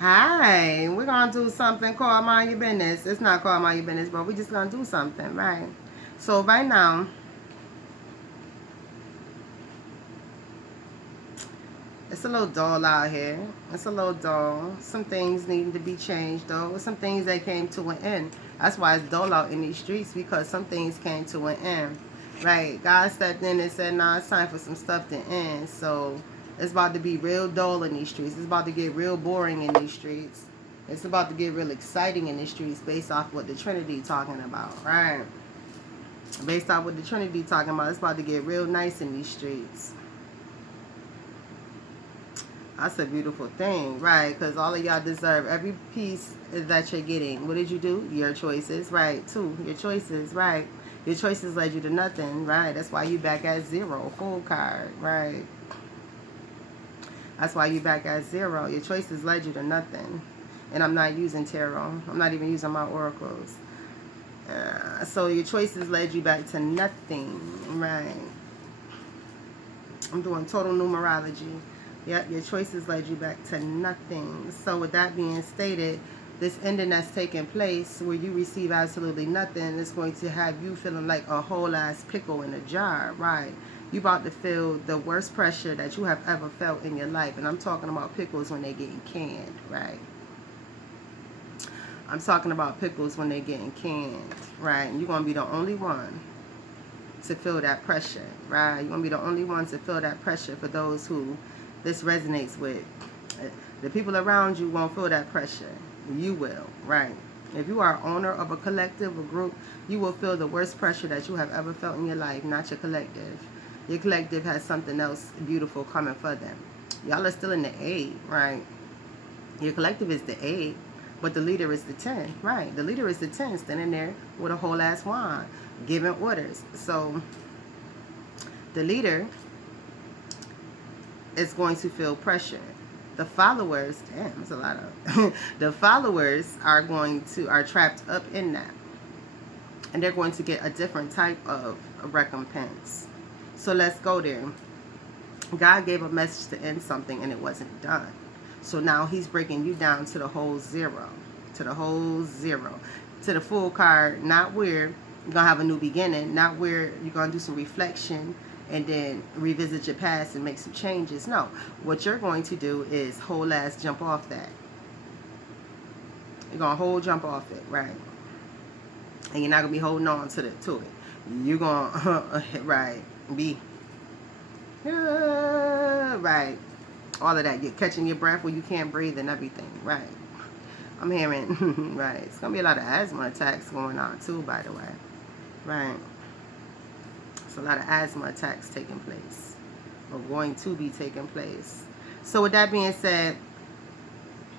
Hi, we're gonna do something called Mind Your Business. It's not called Mind Your Business, but we're just gonna do something, right? So right now, it's a little dull out here. It's a little dull. Some things need to be changed though. Some things that came to an end. That's why it's dull out in these streets, because some things came to an end. Right. God stepped in and said, nah, it's time for some stuff to end. So it's about to be real dull in these streets. It's about to get real boring in these streets. It's about to get real exciting in these streets based off what the Trinity talking about. Right. Based off what the Trinity talking about, it's about to get real nice in these streets. That's a beautiful thing, right? Because all of y'all deserve every piece that you're getting. What did you do? Your choices, right? Two, your choices, right? Your choices led you to nothing, right? That's why you back at zero, full card, right? That's why you back at zero. Your choices led you to nothing. And I'm not using tarot. I'm not even using my oracles. So your choices led you back to nothing, right? I'm doing total numerology. Yep, your choices led you back to nothing. So with that being stated, this ending that's taking place where you receive absolutely nothing is going to have you feeling like a whole ass pickle in a jar, right? You about to feel the worst pressure that you have ever felt in your life. And I'm talking about pickles when they're getting canned, right? I'm talking about pickles when they're getting canned, right? And you're going to be the only one to feel that pressure, right? You're going to be the only one to feel that pressure for those who this resonates with. The people around you won't feel that pressure. You will, right? If you are owner of a collective or group, you will feel the worst pressure that you have ever felt in your life, not your collective. Your collective has something else beautiful coming for them. Y'all are still in the 8, right? Your collective is the 8, but the leader is the 10, right? The leader is the 10, standing there with a whole ass wand, giving orders. So the leader is going to feel pressure. The followers, damn, that's a lot of. The followers are trapped up in that, and they're going to get a different type of recompense. So let's go there. God gave a message to end something, and it wasn't done. So now He's breaking you down to the whole zero, to the whole zero, to the full card. Not where you're gonna have a new beginning, not where you're gonna do some reflection and then revisit your past and make some changes. No, what you're going to do is whole ass jump off that. You're gonna whole jump off it, right? And you're not gonna be holding on to it. You're gonna right be right. All of that. You're catching your breath where you can't breathe and everything, right? I'm hearing right. It's gonna be a lot of asthma attacks going on too, by the way, right? It's a lot of asthma attacks taking place, or going to be taking place. So with that being said,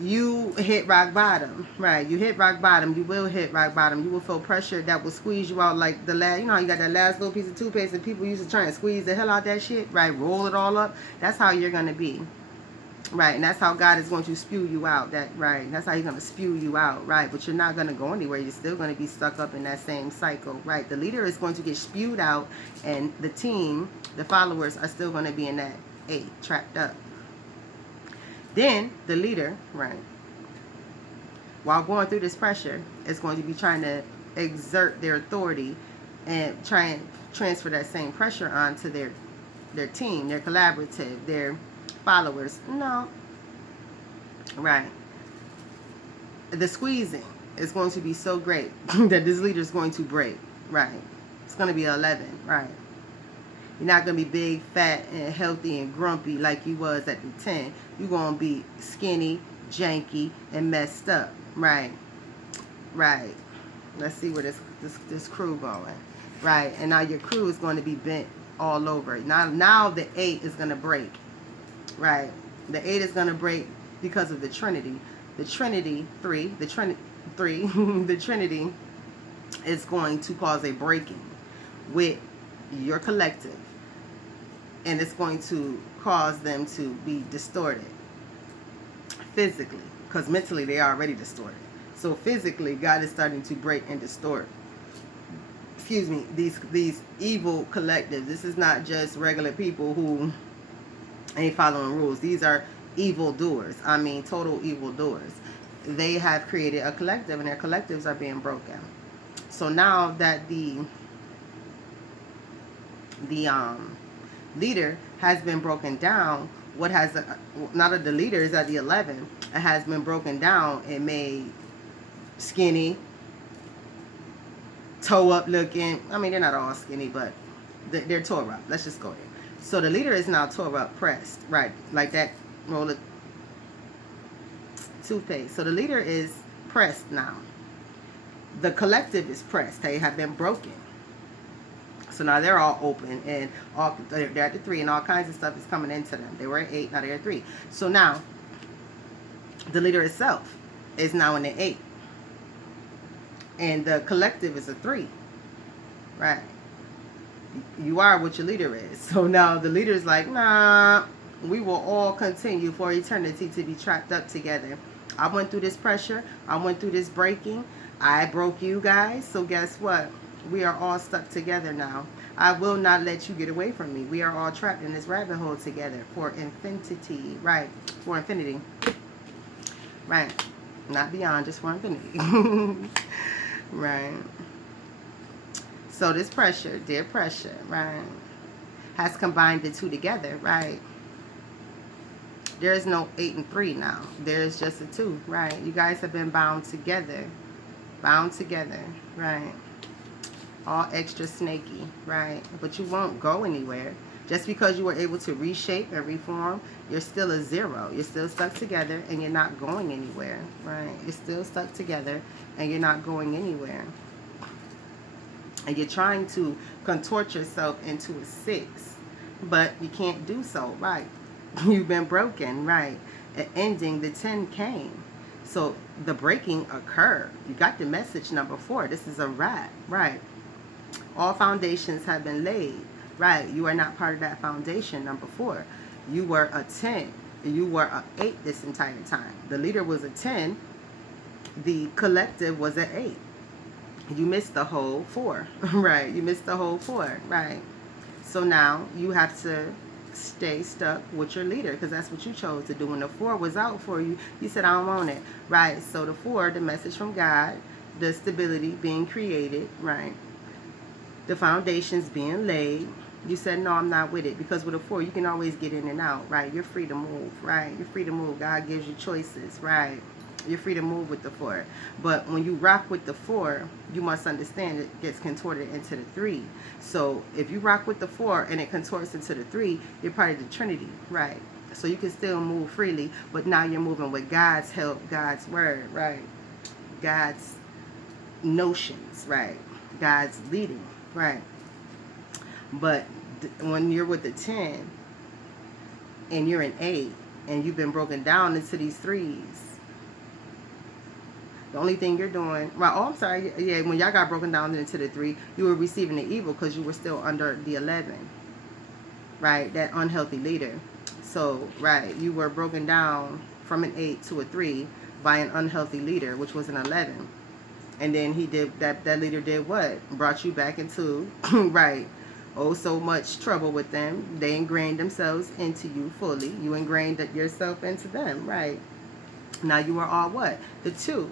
you hit rock bottom, right? You hit rock bottom. You will hit rock bottom. You will feel pressure that will squeeze you out like the last. You know how you got that last little piece of toothpaste and people used to try and squeeze the hell out that shit, right? Roll it all up. That's how you're gonna be, right? And that's how God is going to spew you out. That right? That's how He's gonna spew you out, right? But you're not gonna go anywhere. You're still gonna be stuck up in that same cycle, right? The leader is going to get spewed out, and the team, the followers, are still gonna be in that 8, trapped up. Then the leader, right, while going through this pressure, is going to be trying to exert their authority and try and transfer that same pressure onto their team, their collaborative, their followers. No, right. The squeezing is going to be so great that this leader is going to break, right. It's going to be 11, right. You're not going to be big, fat, and healthy and grumpy like you was at the 10. You're going to be skinny, janky, and messed up. Right. Right. Let's see where this crew going. Right. And now your crew is going to be bent all over. Now the 8 is going to break. Right. The 8 is going to break because of the Trinity. The Trinity, 3. The Trinity, 3. The Trinity is going to cause a breaking with your collective, and it's going to cause them to be distorted physically, because mentally they are already distorted. So physically, God is starting to break and distort, excuse me, these evil collectives. This is not just regular people who ain't following rules. These are evildoers. I mean, total evildoers. They have created a collective, and their collectives are being broken. So now that the leader has been broken down, what has not of the leaders at the 11, it has been broken down and made skinny, toe up looking. I mean, they're not all skinny, but they're tore up. Let's just go there. So the leader is now tore up, pressed, right? Like that roll of toothpaste. So the leader is pressed now. The collective is pressed. They have been broken. So now they're all open, and they're at the 3, and all kinds of stuff is coming into them. They were at 8, now they're at 3. So now the leader itself is now in the 8, and the collective is a 3, right? You are what your leader is. So now the leader is like, nah, we will all continue for eternity to be trapped up together. I went through this pressure. I went through this breaking. I broke you guys. So guess what? We are all stuck together now. I will not let you get away from me. We are all trapped in this rabbit hole together for infinity, right? For infinity, right? Not beyond, just for infinity, right? So this pressure, dear pressure, right, has combined the two together, right? There is no 8 and 3 now. There is just a 2, right? You guys have been bound together, right? All extra snaky, right? But you won't go anywhere. Just because you were able to reshape and reform, you're still a 0. You're still stuck together, and you're not going anywhere, right? You're still stuck together, and you're not going anywhere. And you're trying to contort yourself into a 6, but you can't do so, right? You've been broken, right? At ending, the 10 came. So the breaking occurred. You got the message number 4. This is a wrap, right? All foundations have been laid, right? You are not part of that foundation, number 4. You were a 10. You were a 8 this entire time. The leader was a 10. The collective was an 8. You missed the whole 4, right? You missed the whole 4, right? So now you have to stay stuck with your leader, because that's what you chose to do. When the 4 was out for you, you said, I don't want it, right? So the 4, the message from God, the stability being created, right? The foundations being laid. You said, no, I'm not with it, because with a 4, you can always get in and out, right? You're free to move, right? You're free to move. God gives you choices, right? You're free to move with the 4. But when you rock with the 4, you must understand it gets contorted into the 3. So if you rock with the 4 and it contorts into the 3, you're part of the Trinity, right? So you can still move freely, but now you're moving with God's help, God's word, right? God's notions, right? God's leading, right? But when you're with the 10 and you're an 8 and you've been broken down into these 3s, the only thing you're doing, well, oh, I'm sorry, yeah, when y'all got broken down into the 3, you were receiving the evil because you were still under the 11, right? That unhealthy leader. So, right, you were broken down from an 8 to a 3 by an unhealthy leader, which was an 11. And then he did, that leader did what? Brought you back into, right, oh, so much trouble with them. They ingrained themselves into you fully. You ingrained yourself into them, right? Now you are all what? The 2.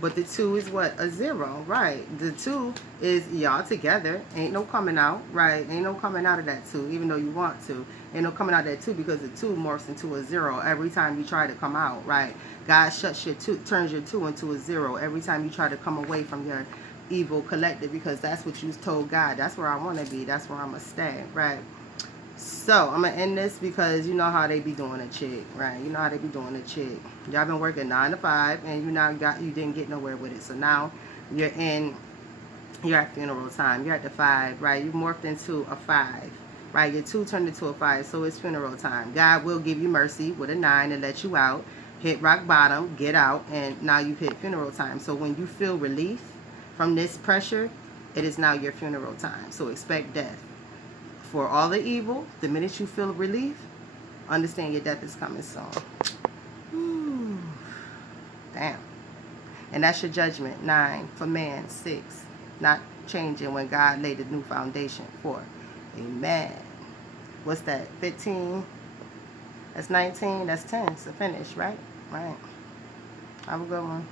But the 2 is what? A 0, right? The 2 is y'all together. Ain't no coming out, right? Ain't no coming out of that 2, even though you want to. Ain't no coming out of that 2, because the 2 morphs into a 0 every time you try to come out, right? God shuts your 2, turns your 2 into a 0 every time you try to come away from your evil collective, because that's what you told God. That's where I want to be. That's where I'm going to stay, right? So I'm going to end this, because you know how they be doing a chick, right? You know how they be doing a chick. Y'all been working 9 to 5, and you didn't get nowhere with it. So now you're at funeral time. You're at the 5, right? You morphed into a 5, right? Your 2 turned into a 5, so it's funeral time. God will give you mercy with a 9 and let you out. Hit rock bottom, get out, and now you've hit funeral time. So when you feel relief from this pressure, it is now your funeral time. So expect death. For all the evil, the minute you feel relief, understand your death is coming soon. Ooh, damn. And that's your judgment. 9 for man. 6 not changing when God laid a new foundation. 4. Amen. What's that? 15. That's 19. That's 10. It's a finish, right? Right. Have a good one.